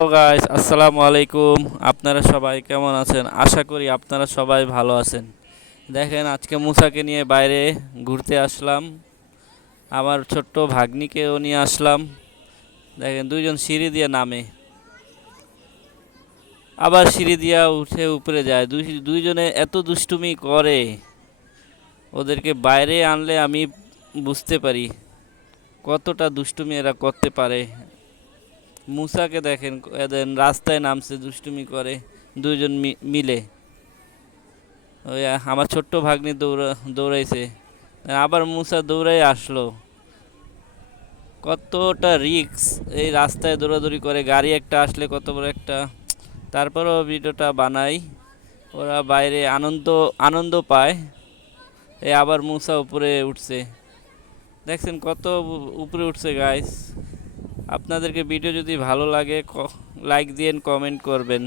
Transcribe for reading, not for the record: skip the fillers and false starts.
Hello guys, আসসালামু আলাইকুম। আপনারা সবাই কেমন আছেন? আশা করি আপনারা সবাই ভালো আছেন। দেখেন, আজকে মুসাকে নিয়ে বাইরে ঘুরতে আসলাম। আমার ছোট্ট ভাগ্নিকেও নিয়ে আসলাম। দেখেন, দুইজন সিঁড়ি দিয়ে নামে, আবার সিঁড়ি দিয়া উঠে উপরে যায়। দুইজনে এত দুষ্টুমি করে, ওদেরকে বাইরে আনলে আমি বুঝতে পারি কতটা দুষ্টুমি এরা করতে পারে। মুসাকে দেখেন, এদের রাস্তায় নামছে, দুষ্টুমি করে দুইজন মিলে। ওই আমার ছোট্ট ভাগ্নি দৌড়াইছে, আবার মুসা দৌড়াই আসলো। কতটা রিক্স এই রাস্তায় দৌড়াদৌড়ি করে, গাড়ি একটা আসলে কত বড় একটা। তারপরেও ভিডিওটা বানাই, ওরা বাইরে আনন্দ আনন্দ পায়। এই আবার মুসা উপরে উঠছে, দেখছেন কত উপরে উঠছে গাইস। আপনাদেরকে ভিডিও যদি ভালো লাগে লাইক দিয়েন, কমেন্ট করবেন।